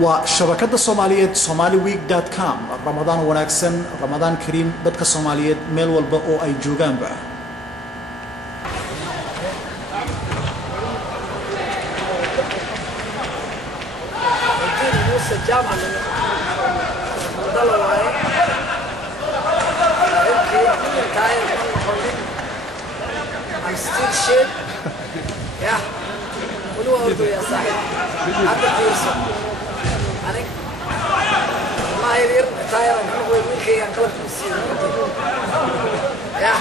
وشبكة الصومالية somaliweek.com رمضان وناكسن رمضان كريم بدك الصومالية ميل والبقو أي جوجان بقى I'm still shit. Yeah. ولو أردو يا صاحبي. عبد الفيصل. أنا ما يرير تاير أنا هو ويلكي أنقلب مسير. Yeah.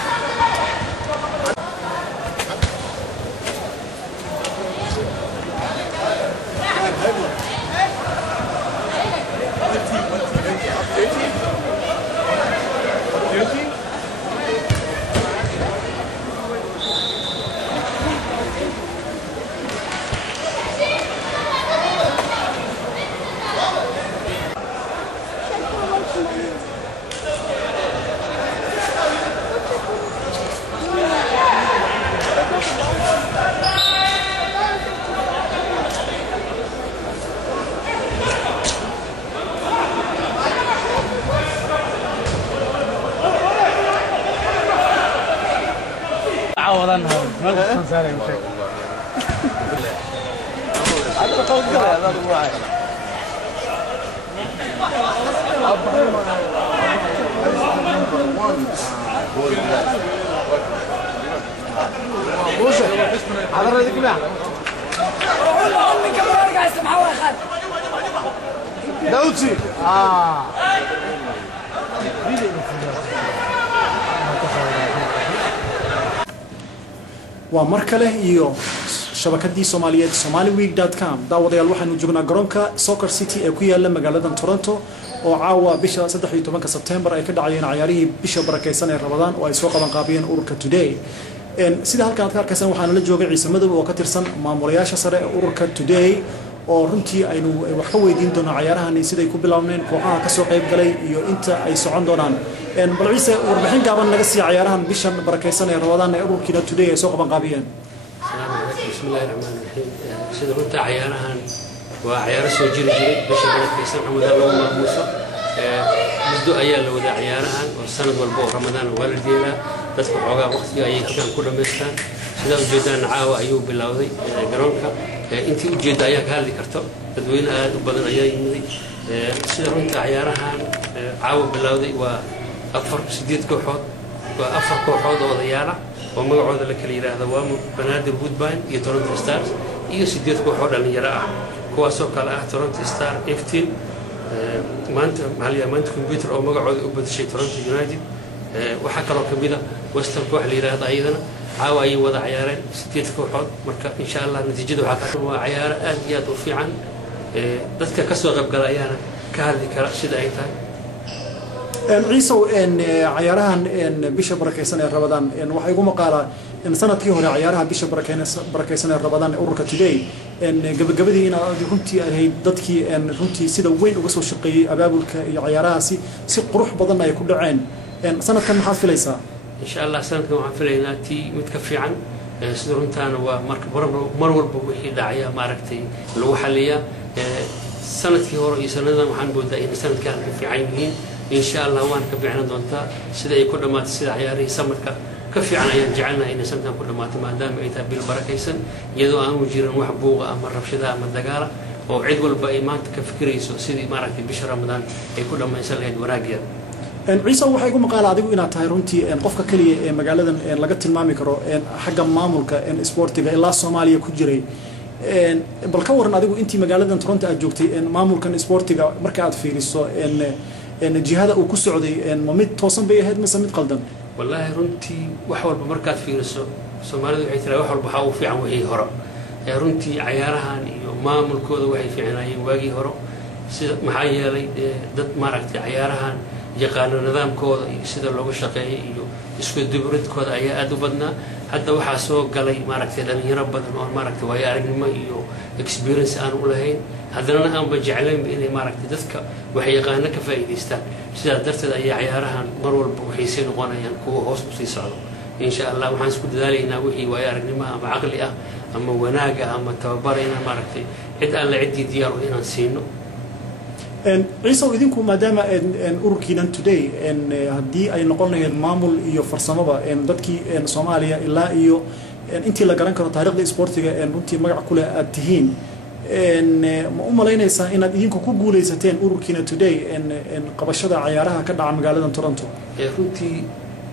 عوضناها ما خساره مشاكل هذا خلق هذا واحد بوسه هذا اللي كده امي كمان ارجع اسمع واحد دوتي ومركله إيو شبكة دي صومالية somaliweek.com داوديال waxaanu joognaa garoonka Soccer City ee ku yaala magaalada Toronto oo caawa bisha 13 September ay ka dhacayeen ciyaarihii bisha barakeysan ee Ramadaan oo ay soo qaban qaabiyeen ururka Today sida halkan aad ka arkaysan waxaana la joogay Ciise Madow oo ka tirsan maamulayaasha sare ee ururka Today oo runtii aynu wax ka weydiin doono ciyaarahan sida ay ku bilaabneen kooxaha ka soo qayb galay iyo inta ay socon doonaan bal Ciise warbixin gaaban naga sii ciyaarahan bisha barakeysan ee Ramadaan ee ururka Today ay soo qaban qaabiyeen بسم الله الرحمن الرحيم سيدة كنت عيارها وعيار سوجي رجلي بش بركيسان رمضان لو ماموسو مزدو أيام لو ذا عيارها والسنة والبو رمضان والدينا تسمع عقاب وقت أي كان كل مستان سيدة وجدان عاو أيوب باللاوذي جرونكا أنتي وجد أياك هذه كرتو تدوين بدن أيام يمدي سيدة كنت عيارها عاو باللاوذي وأفر سديد كوحود وأفر كوحود وضيارة ومقعود لك اللي هذا وام بنادر وودباين يتورنتو ستارز iyo sideed kooxood dhalinyaro ah kuwaas oo kala ah Toronto Star 15 maanta computer oo magacooda u badashay Toronto United waxa kale oo kamid ah Western koox la yiraahdo ayadana caawa ay wada ciyaareen sideed kooxood marka insha Allah natiijadu waxa ka waa ciyaar aad iyo aad u fiican dadka ka soo qayb galayana ka hadli kara sida ay tahay ciise ciyaarahan bisha barakeysan ee Ramadaan waxa igu maqaalaa in sanadkii hore ciyaaraha bisha barakeysan ee Ramadaan ururka Today gabagabadii in runtii ay dadkii runtii sida weyn uga soo shaqeeyay abaabulka iyo ciyaarahaasi si qurux badan ay ku dhaceen sanadkan maxaad filaysaa insha Allah sanadkan waxaan filaynaa tii mid ka fiican sida runtaana waa mar walba wixii dhacaya maaragtay lagu xaliyaa sanadkii hore iyo sanadan waxaan boodaa in sanadkan ka fiican yihiin إن شاء الله وان كبيعنا دونتا سيدا يكون ما تسيدا عياري سمركا كفي عنا ينجعلنا إن سنتنا كل ما دام إيتا بالبركيسن يدو أن وجيرن وحبوغا أما الرفشدا أما الدقارة وعيد والبايمان كفكريسو سيدي ماركتي بشهر رمضان يكون ما يسال هيد وراقيا ciise waxa igu maqaal adigu inaad tahay runtii qofka kaliya ee magaaladan laga tilmaami karo xagga maamulka sportiga ilaa Soomaaliya ku jiray bal ka waran adigu intii magaaladan Toronto aad joogtay maamulkan sportiga marka aad fiiriso jihada uu ku socday ma mid toosan bay ahayd mise mid qaldan wallahi runtii wax walba markaad fiiriso Soomaalidu waxay tiraa wax walba waxa uu fiican wixii hore runtii ciyaarahan iyo maamulkooda waxay fiicnaayeen waagii hore sida maxaa yeelay dad maaragtay ciyaarahan yaqaan nidaamkooda iyo sida looga shaqeeyo iyo isku dibridkooda ayaa aad u badnaa hadda waxa soo galay maaragtay dhalinyaro badan oo maaragtay way aragnimo iyo experience aan u lahayn haddana aan bajeclayn inay maaragtay dadka wax yaqaan ka faa'iideystaan sida darteed ay ciyaarahan mar walba waxay sii noqonayaan kuwa hoos u sii socdo insha Allah waxaan isku dadaalaynaa wixii way aragnimo ama aqli ah ama wanaaga ama tababarayna maaragtay cid aan la cidii diyaar u inaan siino ciise idinku maadaama ururkiinan today haddii ay noqon lahayd maamul iyo farsamaba dadkii Soomaaliya ilaa iyo intii la garan karo taariikhda isboortiga runtii magac ku leh aad tihiin ma u malaynaysaa inaad idinku ku guuleysateen ururkiina today qabashada ciyaaraha ka dhaca magaalada Toronto runtii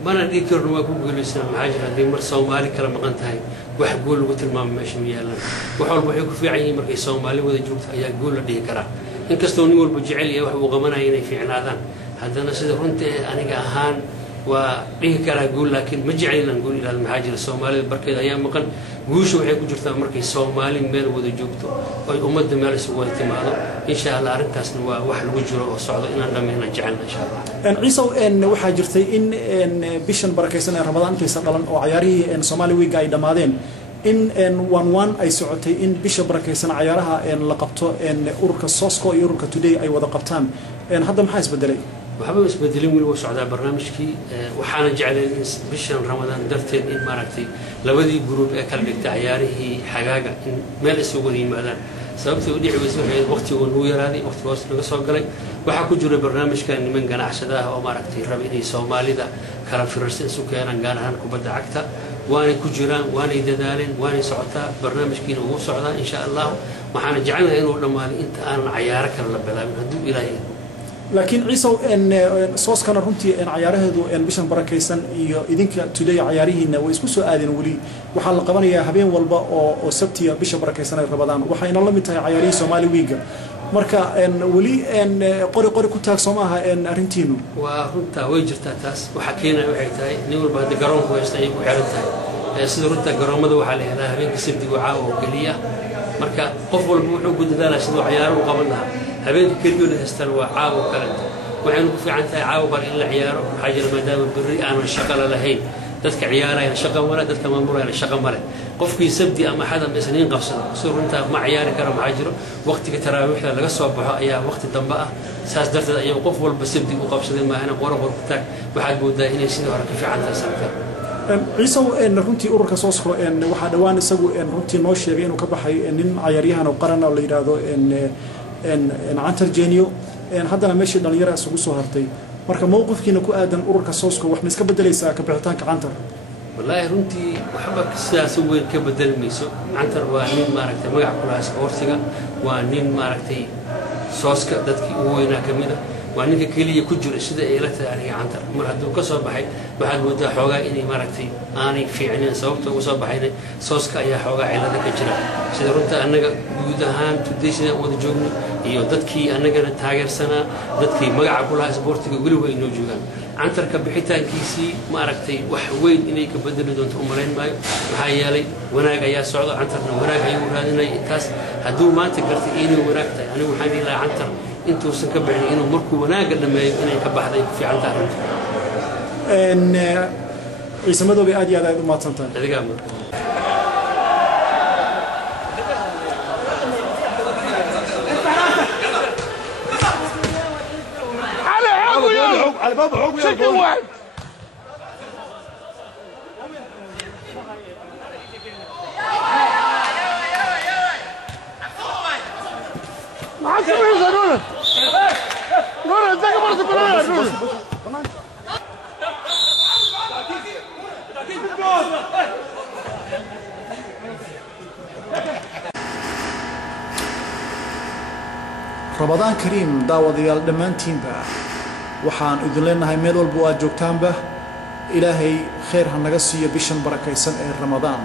mana dhigi karno waa ku guuleysan maxaa jira haddii mar Soomaali kala maqan tahay wax gool lagu tilmaamo meesha ma yaalaan wax walba waxay ku fiican yihiin markay Soomaali wada joogto ayaa gool la dhihi karaa inkastoo nin walba jecel yahay wax uu qabanaya inay fiicnaadaan haddana sida runtii aniga ahaan waa dhihi karaa gool laakiin ma jeclaan gool ilaa maxaa jira Soomaalida barkeeda ayaa maqan guusha waxay ku jirtaa markay Soomaali meel wada joogto oo ummadda meel isugu wada timaado insha Allah arintaasna waa wax lagu jiro oo socdo inaan dhameeyna jecelna insha Allah ciise waxa jirtay in bishan barakeysan ee Ramadaan inta dhalan oo ciyaarihii Somali Week ay dhamaadeen in ay socotay in bisha barakeysan ciyaaraha la qabto ururka Sosco iyo ururka today ay wada qabtaan hadda maxaa isbedelay waxba isbedelin weli waa socdaa barnaamijkii waxaana jeclayn in bishan Ramadaan darteed in maaragtay labadii group ee kala dhigtay ciyaarihii xagaaga in meel isugu wada yimaadaan sababtoo u dhici weysay waqtigu uu yaraaday waqtigaas laga soo galay waxa ku jira barnaamijkan niman ganacsadaha oo maaragtay raba inay Soomaalida kala fiirsan isu keenan gaar ahaan kubadda cagta waana ku jiraan waana dadaaleen waana socotaa barnaamijkiina uu socdaa insha Allah waxaana jecelnahay inuu dhamaado inta aan ciyaaro kale la bilaabin hadduu Ilaahay laakiin ciise Soskana runtii ciyaaraheedu bishan barakeysan iyo idinka today ciyaarihiina way isku soo aadeen wali waxa la qabanayaa habeen walba oo sabtiya bisha barakeysan ay rabadaan waxayna la mid tahay ciyaarihii Somali Week marka wali qori ku taag Soomaha arintiinu waa runta way jirtaa taas waxa keenay waxay tahay nin walba hada garoonku haystay ay ku xiran tahay sida runta garoomada waxa la helaa habeenkii sabtiga caawa oo kaliya marka qof walba wuxuu ku dadaalaa sidoo ciyaaruhu qaban lahaa habeenkii kaliya la haystaan waa caawa kale waxaynu ku fiican tahay caawa bar in la ciyaaro waxa jira maadaama berri aan shaqo lahayn dadka ciyaaraya shaqo male dadka maamulaya shaqo male qofkii sabti ama xad ama isniin qabsada soo runta ma ciyaari karo ma jiro waqtiga taraawiixda laga soo baxo ayaa waqti dambe ah saas darteed ayaa qof walba sabti u qabsaday ma ana qoro ku taag waxaad moodaa inay sidoo hore ka fiican tahay sabta ciise runtii ururka Sosco waxa dhawaan isagu runtii noo sheegay inuu ka baxay nin ciyaaryahan oo qaran oo la yiraahdo Cantar Genio haddana meeshii dhalinyaro isugu soo hartay marka mowqifkiina ku aadan ururka Sosco wax ma iska bedelaysaa ka bixitaanka Cantar wallahi runtii waxba sidaas weyn ka bedelmayso Cantar waa nin maaragtay magac ku lahaa sportiga waa nin maaragtay Sosco dadkii ugu weynaa kamid ah waa ninka kaliya ku jira sida ay la taariikh Cantar mar hadduu ka soo baxay waxaad moodaa xoogaa inay maaragtay aanay fiicneen sababta ugu soo baxayna Sosco ayaa xoogaa cilada ka jira sida runta anaga guud ahaan today sida wada joogno iyo dadkii anagana taageersanaa dadkii magaca ku lahaa sportiga weli way inoo joogaan Cantar ka bixitaankiisii maaragtay wax weyn inay ka bedeli doonto umaleyn maayo maxaa yeelay wanaag ayaa socdo Cantarna wanaag ayuu raadinay intaas hadduu maanta gartay inuu wanaag tahay anigu waxaan ilaa Cantar intuu san ka bixin inuu markuu wanaaga dhameeyo inay ka baxday ku fiican tahay ciise madoobe aad iyo aad u maadsantahay adiga على باب حكم شكل واحد ما حد يسوي نور نور ازيك برضه كلنا نور رمضان كريم داوديال دمانتينبا waxaan idin leenahay meel walba aad joogtaanba ilaahay khayr ha naga siiyo bishan barakaysan ee Ramadaan